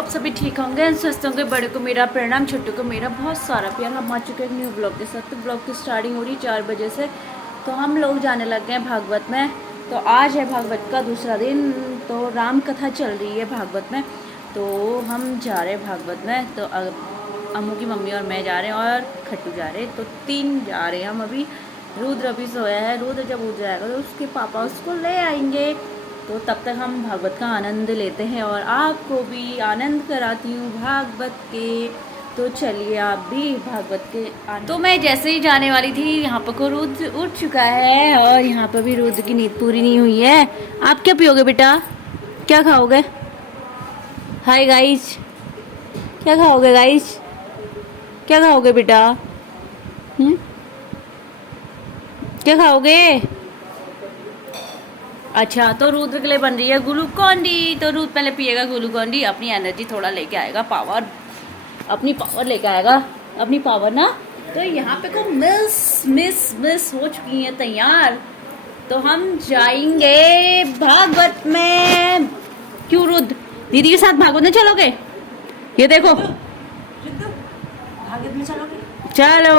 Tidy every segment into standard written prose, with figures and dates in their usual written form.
आप सभी ठीक होंगे, स्वस्थ होंगे। बड़े को मेरा प्रणाम, छोटों को मेरा बहुत सारा प्यार। हम आ चुके हैं न्यू ब्लॉग के साथ। तो ब्लॉग की स्टार्टिंग हो रही 4 बजे से। तो हम लोग जाने लग गए हैं भागवत में। तो आज है भागवत का दूसरा दिन। तो राम कथा चल रही है भागवत में। तो हम जा रहे हैं भागवत में। तो अम्मू की मम्मी और मैं जा रहे हैं और खट्टू जा रहे हैं। तो 3 जा रहे हैं हम अभी। रुद्र अभी सोया है। रुद्र जब उठ जाएगा तो उसके पापा उसको ले आएंगे। तो तब तक हम भागवत का आनंद लेते हैं और आपको भी आनंद कराती हूँ भागवत के। तो चलिए आप भी भागवत के आनंद। तो मैं जैसे ही जाने वाली थी, यहाँ पर को रुद्र उठ चुका है और यहाँ पर भी रुद्र की नींद पूरी नहीं हुई है। आप क्या पियोगे बेटा, क्या खाओगे? हाय गाइस, क्या खाओगे गाइस, क्या खाओगे बेटा? क्या खाओगे? अच्छा, तो रुद्र के लिए बन रही है ग्लूकॉन डी। तो रुद्र पहले पिएगा ग्लूकॉन डी, अपनी एनर्जी थोड़ा लेके आएगा, पावर, अपनी पावर लेके आएगा, अपनी पावर ना। तो यहाँ पे को मिस हो चुकी है तैयार। तो हम जाएंगे भागवत में। क्यों रुद्र, दीदी के साथ भागवत में चलोगे? ये देखो, भागवत में चलोगे? चलो,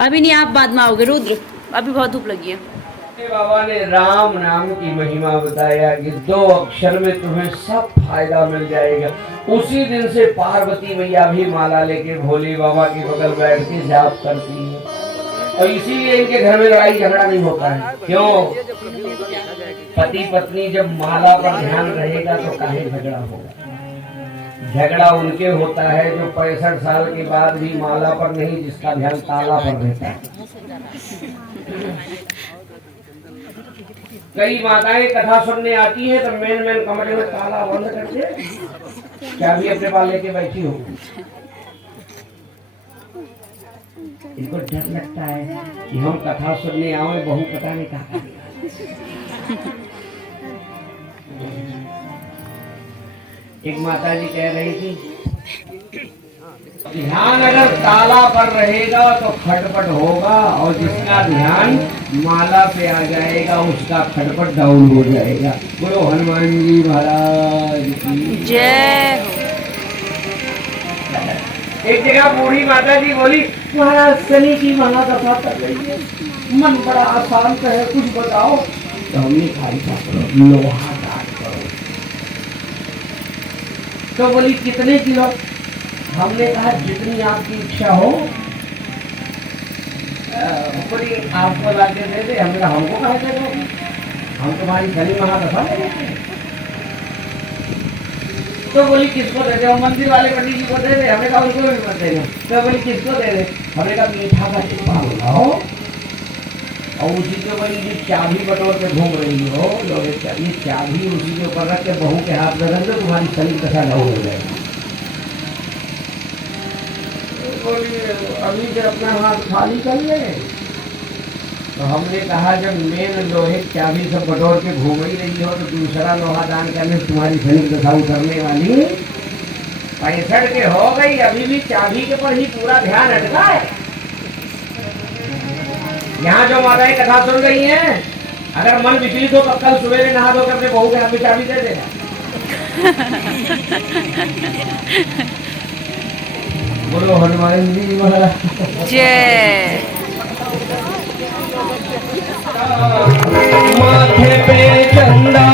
अभी नहीं, आप बाद में आओगे रुद्र, अभी बहुत धूप लगी है। बाबा ने राम नाम की महिमा बताया कि 2 अक्षर में तुम्हें सब फायदा मिल जाएगा। उसी दिन से पार्वती मैया भी माला लेके भोले बाबा के बगल बैठ के जाप करती है और इसीलिए इनके घर में लड़ाई झगड़ा नहीं होता है। क्यों? पति पत्नी जब माला पर ध्यान रहेगा तो काहे झगड़ा होगा। झगड़ा उनके होता है जो 65 साल के बाद भी माला पर नहीं, जिसका ध्यान ताला पर रहता है। कई माताएं कथा सुनने आती है तो मेन कमरे में ताला बंद करके चाबी अपने पास लेके बैठी हो। इनको डर लगता है कि हम कथा सुनने आए, बहू पता नहीं कहा। एक माता जी कह रही थी, ध्यान अगर ताला पर रहेगा तो खटपट होगा और जिसका ध्यान माला पे आ जाएगा उसका खटपट डाउन हो जाएगा। बोलो हनुमान जी महाराज की जय। एक जगह बूढ़ी माता जी बोली, महाराज शनि की माला दफा कर रही है, मन बड़ा आसान है, कुछ बताओ। तो हमने कहा करो, लोहा दान करो। तो बोली कितने किलो? हमने कहा जितनी आपकी इच्छा हो। बोली आपको लाके दे दे। हमने कहा हमको कहा दे दो, हम तुम्हारी शनि महादशा ले लेते हैं। तो बोली किसको दे दे? मंदिर वाले पंडित जी को दे दे। हमने कहा उनको भी मत दे दो। तो बोली किसको दे दे? हमने कहा मीठा का टिप्पा लगाओ और उसी के बोली जी चाबी बटोर के घूम रही हो, ये चाबी उसी के ऊपर रख के बहू के हाथ में रख दो, तुम्हारी शनि दशा डाउन हो जाएगी। अभी जब अपना हाथ खाली कर ले। तो हमने कहा जब मेन लोहे चाबी सब बटोर के घूम ही रही हो तो दूसरा लोहा दान करने तुम्हारी शनि दशा उतरने वाली 65 के हो गई, अभी भी चाबी के पर ही पूरा ध्यान हटता है। यहाँ जो माताएं कथा सुन रही हैं, अगर मन विचलित हो तो कल सवेरे नहा धो कर अपने बहू के हाथ में चाबी दे देना। बोलो हनुमान जी महाराज जय। माथे पे चंदा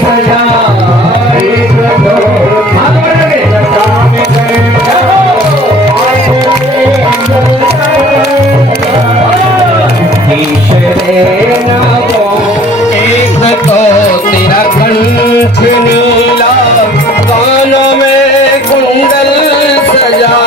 सजाए एक तो तेरा कंठ नीला, कानों में कुंडल सजा,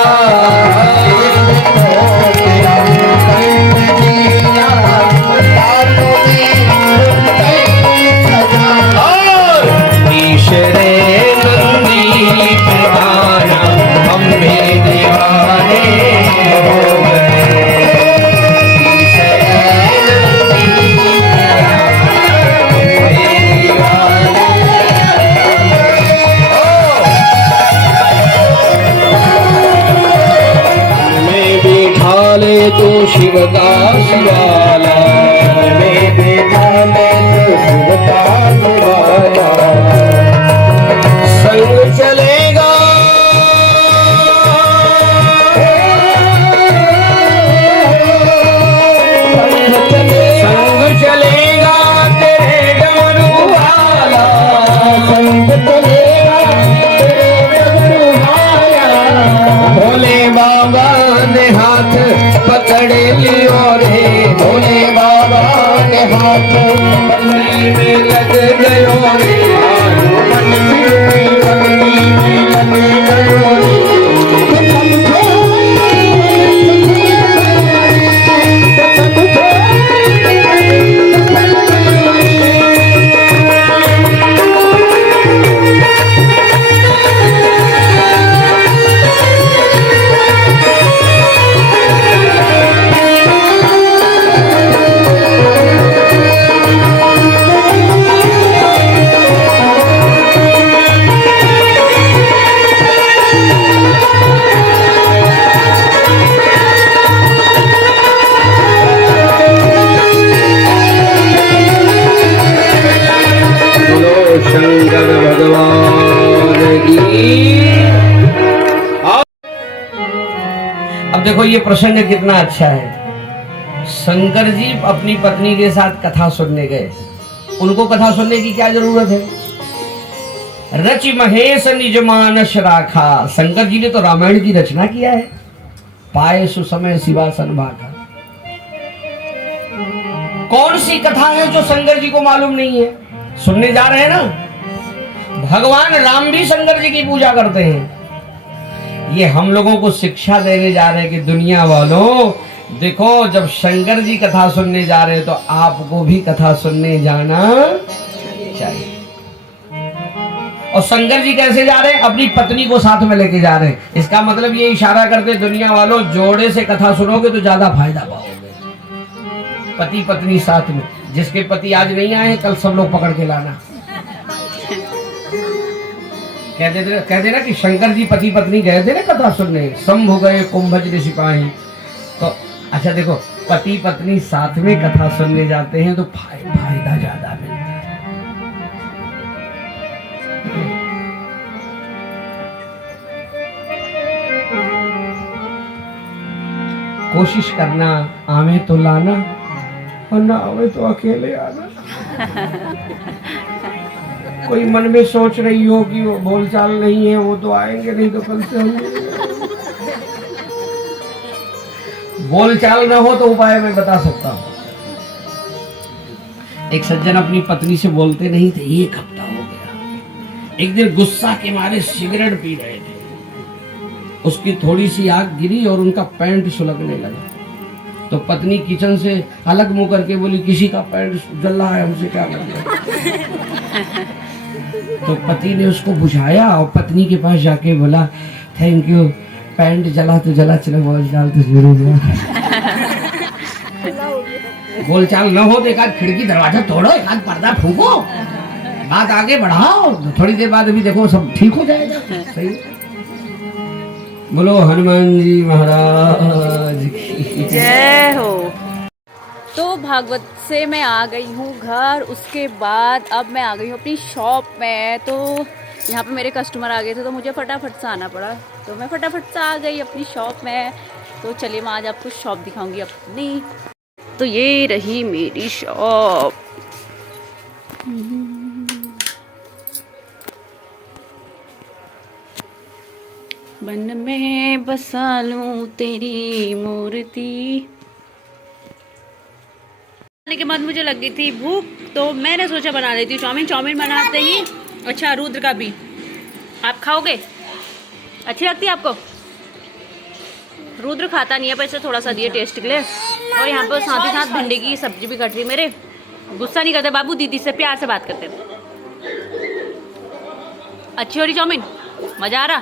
ईश्वरे नंदी प्रधाना हम दीवाने हो गए। तो शिव का शिवाला में देखा मैं तो शिव का शिवाला। देखो ये प्रसंग कितना अच्छा है। शंकर जी अपनी पत्नी के साथ कथा सुनने गए। उनको कथा सुनने की क्या जरूरत है? रचि महेश निज मानस राखा। शंकर जी ने तो रामायण की रचना किया है। पाए सुसमय शिवासन भाखा। कौन सी कथा है जो शंकर जी को मालूम नहीं है? सुनने जा रहे हैं ना। भगवान राम भी शंकर जी की पूजा करते हैं। ये हम लोगों को शिक्षा देने जा रहे हैं कि दुनिया वालों देखो, जब शंकर जी कथा सुनने जा रहे हैं तो आपको भी कथा सुनने जाना चाहिए। और शंकर जी कैसे जा रहे हैं? अपनी पत्नी को साथ में लेके जा रहे हैं। इसका मतलब ये इशारा करते दुनिया वालों, जोड़े से कथा सुनोगे तो ज्यादा फायदा पाओगे। पति पत्नी साथ में। जिसके पति आज नहीं आए कल सब लोग पकड़ के लाना। कह देना कि शंकर जी पति पत्नी गए थे ना कथा सुनने, शंभु गए कुंभज ऋषि सिपाही। तो अच्छा देखो, पति पत्नी साथ में कथा सुनने जाते हैं तो फायदा ज्यादा मिलता है। कोशिश करना, आवे तो लाना और ना आवे तो अकेले आना। कोई मन में सोच रही हो कि वो बोलचाल नहीं है, वो तो आएंगे नहीं तो कल से होंगे। बोलचाल ना हो तो उपाय मैं बता सकता हूँ। एक सज्जन अपनी पत्नी से बोलते नहीं थे, 1 हफ्ता हो गया। एक दिन गुस्सा के मारे सिगरेट पी रहे थे। उसकी थोड़ी सी आग गिरी और उनका पैंट सुलगने लगा। तो पत्नी किचन से अलग मुंह करके बोली, किसी का पैंट जल रहा है, हमसे क्या करना। तो पति ने उसको बुझाया और पत्नी के पास जाके बोला, थैंक यू, पैंट जला तो जला, चलो बोलचाल तो जरूर हुआ। बोलचाल न हो तो एक आध खिड़की दरवाजा तोड़ो, एक आध पर्दा फूको, बात आगे बढ़ाओ, थोड़ी देर बाद अभी देखो सब ठीक हो जाएगा। सही। बोलो हनुमान जी महाराज की जय हो। तो भागवत से मैं आ गई हूँ घर। उसके बाद अब मैं आ गई हूँ अपनी शॉप में। तो यहाँ पे मेरे कस्टमर आ गए थे तो मुझे फटाफट से आना पड़ा। तो मैं फटाफट से आ गई अपनी शॉप में। तो चलिए मैं आज आपको शॉप दिखाऊंगी अपनी। तो ये रही मेरी शॉप। मन में बसा लूं तेरी मूर्ति। खाने के बाद मुझे लग गई थी भूख, तो मैंने सोचा बना लेती हूँ चाउमीन। चाउमीन बनाते ही अच्छा, रुद्र का भी आप खाओगे? अच्छी लगती है आपको? रुद्र खाता नहीं है, पर इसे थोड़ा सा दिए टेस्ट के लिए। और यहाँ पर साथ ही साथ भिंडी की सब्जी भी कट रही। मेरे गुस्सा नहीं करते बाबू, दीदी से प्यार से बात करते। अच्छी हो रही चाउमीन? मजा आ रहा?